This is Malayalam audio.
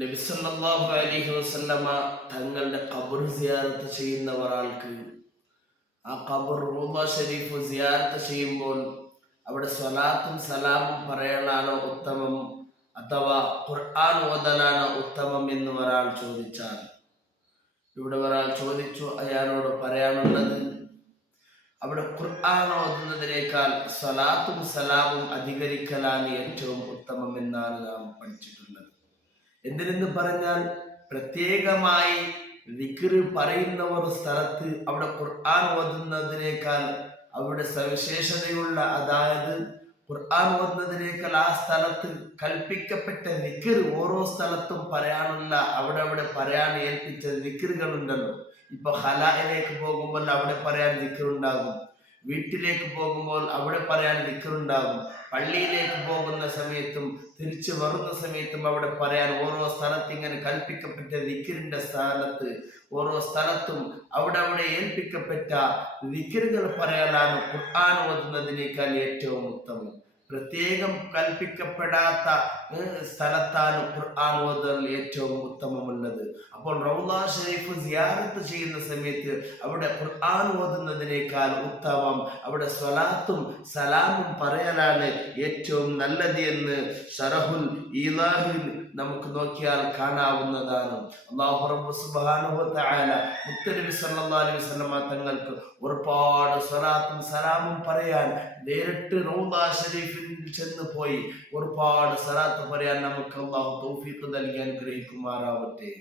നബി സല്ലല്ലാഹു അലൈഹി വസല്ലമ തങ്ങളുടെ ഖബർ സിയാറത്ത് ചെയ്യുന്ന ഒരാൾക്ക് ആ ഖബർ റൂള ഷരീഫ് സിയാറത്ത് ചെയ്യുമ്പോൾ അവിടെ സ്വലാത്തും സലാമും പറയലാണോ ഉത്തമം അഥവാ ഖുർആൻ ഓതലാണോ ഉത്തമം എന്ന് ഒരാൾ ചോദിച്ചാൽ, ഇവിടെ ഒരാൾ ചോദിച്ചു, അയാളോട് പറയാനുള്ളത് അവിടെ ഖുർആൻ ഓതുന്നതിനേക്കാൾ സ്വലാത്തും സലാമും അധികരിക്കലാണ് ഏറ്റവും ഉത്തമം എന്നാണ് നാം പഠിച്ചിട്ടുള്ളത്. എന്തിനെന്ന് പറഞ്ഞാൽ, പ്രത്യേകമായി ദിക്റ് പറയുന്ന ഒരു സ്ഥലത്ത് അവിടെ ഖുർആൻ ഓതുന്നതിനേക്കാൾ അവിടെ സവിശേഷതയുള്ള, അതായത് ഖുർആൻ ഓതുന്നതിനേക്കാൾ ആ സ്ഥലത്ത് കൽപ്പിക്കപ്പെട്ട ദിക്റ് ഓരോ സ്ഥലത്തും പറയാനുള്ള, അവിടെ പറയാൻ ഏൽപ്പിച്ച ദിക്റുകളുണ്ടല്ലോ. ഇപ്പൊ ഹലായിലേക്ക് പോകുമ്പോൾ അവിടെ പറയാൻ ദിക്റുണ്ടാകും, വീട്ടിലേക്ക് പോകുമ്പോൾ അവിടെ പറയാൻ ദിക്റുണ്ടാകും, പള്ളിയിലേക്ക് പോകുന്ന സമയത്തും തിരിച്ചു വരുന്ന സമയത്തും അവിടെ പറയാൻ ഓരോ സ്ഥലത്ത് ഇങ്ങനെ കൽപ്പിക്കപ്പെട്ട ദിക്റിന്റെ സ്ഥാനത്ത് ഓരോ സ്ഥലത്തും അവിടെ ഏൽപ്പിക്കപ്പെട്ട ദിക്റുകൾ പറയാനാണ് ഖുർആൻ ഓതുന്നതിനേക്കാൾ ഏറ്റവും ഉത്തമം. പ്രത്യേകം കൽപ്പിക്കപ്പെടാത്ത സ്ഥലത്താണ് ഖുർആൻ ഓതൽ ഏറ്റവും ഉത്തമമുള്ളത്. അപ്പോൾ റൗള ഷരീഫ് സിയാറത്ത് ചെയ്യുന്ന സമയത്ത് അവിടെ ഖുർആൻ ഓതുന്നതിനേക്കാൾ ഉത്തമം അവിടെ സ്വലാത്തും സലാമും പറയലാണ് ഏറ്റവും നല്ലത് എന്ന് ശറഹുൽ ഈലാഹിൽ നമുക്ക് നോക്കിയാൽ കാണാവുന്നതാണ്. അല്ലാഹു റബ്ബ് സുബ്ഹാനഹു വ തആല മുത്തനബി സല്ലല്ലാഹു അലൈഹി വസല്ലമ തങ്ങൾക്ക് ഒരുപാട് സ്വലാത്തും സലാമും പറയാൻ നേരിട്ട് റൗള ഷരീഫിൽ ചെന്ന് പോയി ഒരുപാട് സ്വലാത്ത് പറയാൻ നമുക്ക് അല്ലാഹു തൗഫീഖ് നൽകി അനുഗ്രഹിക്കുമാറാവട്ടെ.